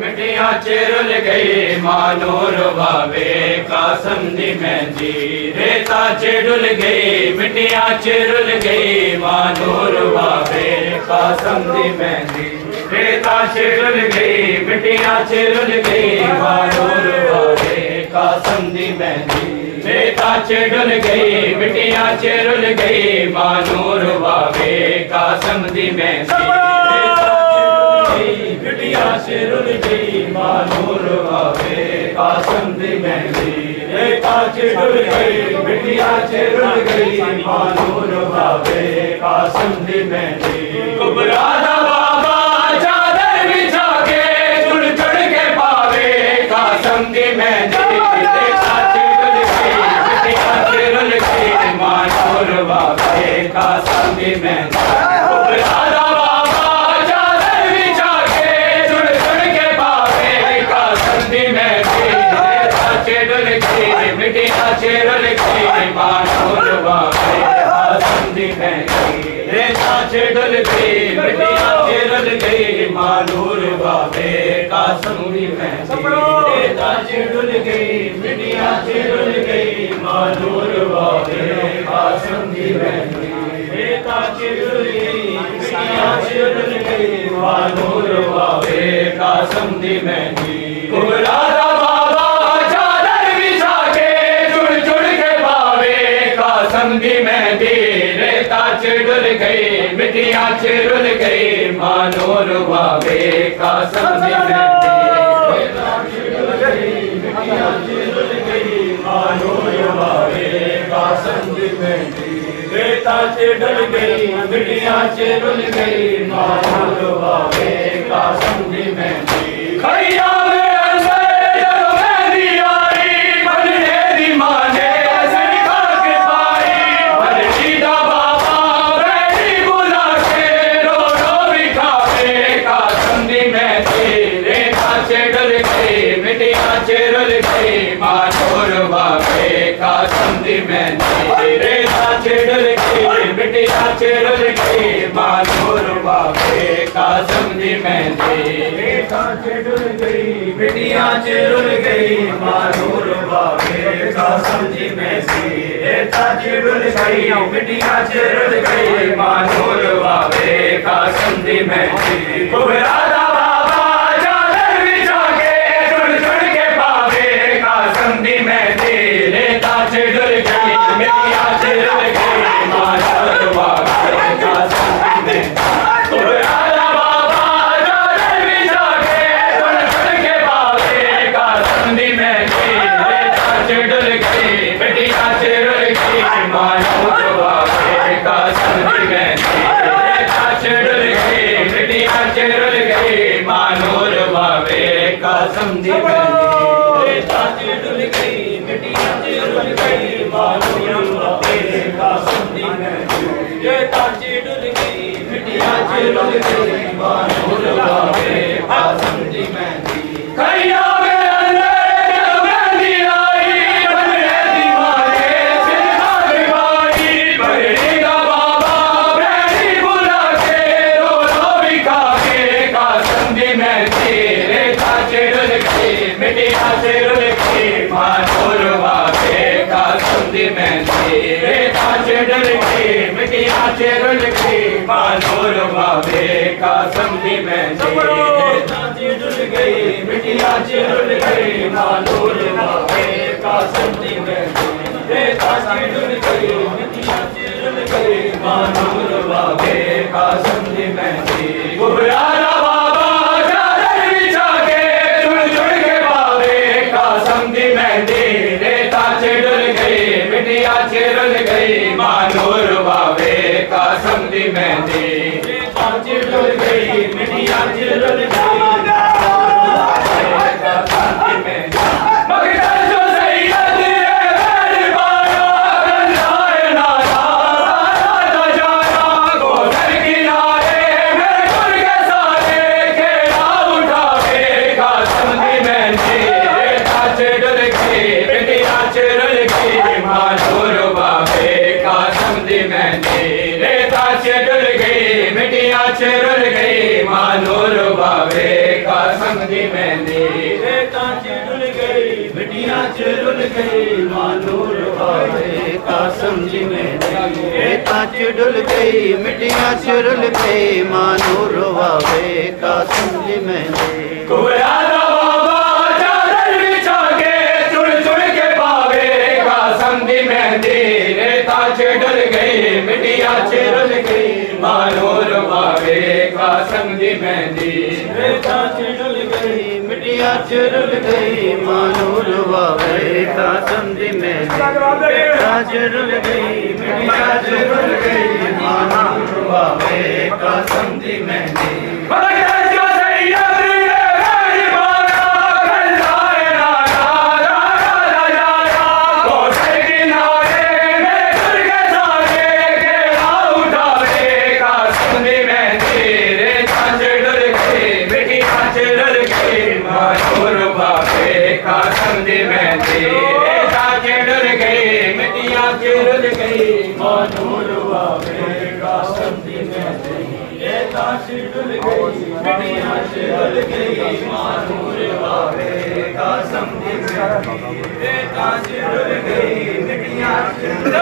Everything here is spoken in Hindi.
मिटिया चेरुल गई मानूर बाबे कासम दी मेहंदी रेता चेडुल गई मिटिया चेरुल गई मानूर बाबे कासम दी मेहंदी रेता चेरुल गई मिटिया चेरुल गई मानूर बाबे कासम दी मेहंदी रेता चेडुल गई मिटिया चेरुल गई मानूर बाबे कासम दी मेहंदी मिटिया चेरुल गई मानूर बाबे कासम दी मेहंदी रेता चेडुल गई मिटिया चेरुल गई मानूर बाबे कासम दी मेहंदी कुबरा दा बाबा चादर बिछा के चुड़ चुड़ के पावे कासम दी मेहंदी रेता चेडुल गई मिटिया चेरुल गई मानूर बाबे कासम दी मेहंदी कुबरा दा चेरुल गई मानूर बाबे कासम दी मेहंदी रेता चेडुल गई मिटिया चेरुल गई मानूर बाबे कासम दी मेहंदी रेता चेडुल गई मिटिया चेरुल गई मानूर बाबे कासम दी मेहंदी रेता चेडुल गई मिटिया चेरुल गई मानूर बाबे कासम दी मेहंदी कुबरा दी मेहंदी रेता चेडुल गई मिटिया चेरुल गई मानूर बाबे कासम दी मेहंदी रेता चेडुल गई मिटिया चेरुल गई मानूर बाबे कासम दी मेहंदी रेता चेडुल गई मिटिया चेरुल गई मानूर बाबे कासम दी मेहंदी खैया चेरुल गई मानूर बाबे कासम दी मेहंदी रेता चेडुल गई मिटिया चेरुल गई मानूर बाबे कासम दी मेहंदी रेता चेडुल गई मिटिया चेरुल गई मानूर बाबे कासम दी मेहंदी रेता चेडुल गई मिटिया चेरुल गई मानूर बाबे कासम दी मेहंदी कुबरा कासम दी मेहंदी रेता चेडुल गई मिटिया चेरुल गई मानूर बाबे कासम दी मेहंदी रेता चेडुल गई मिटिया चेरुल गई मानूर बाबे कासम दी मेहंदी खैया मिटिया चेरुल गई मानूर बाबे कासम दी मेहंदी रेता चेडुल गई मिटिया चेरुल गई मानूर बाबे कासम दी मेहंदी रेता चेडुल गई मिटिया चेरुल गई मानूर बाबे कासम दी मेहंदी रेता चेडुल गई मिटिया चेरुल गई मानूर बाबे कासम दी मेहंदी कुबरा दी मेहंदी रे कांच डुल गई मिट्टियां च रुल गई मानूर भावे कासम दी मेहंदी रे कांच डुल गई मिट्टियां च रुल गई मानूर भावे कासम दी मेहंदी डुल गई मिट्टियां च रुल गई मानूर भावे कासम दी मेहंदी रे कांच डुल गई मिट्टियां च रुल गई मानूर भावे कासम दी मेहंदी कांच डुल गई मिट्टियां च रुल गई मानूर भावे कासम दी मेहंदी कासम दी मेहंदी ताज डुल गई मिट्टियां च रुल गई मानूर भावे कासम दी मेहंदी ताज डुल गई मिट्टियां च रुल गई मानूर भावे कासम दी मेहंदी ताज डुल गई मिट्टियां च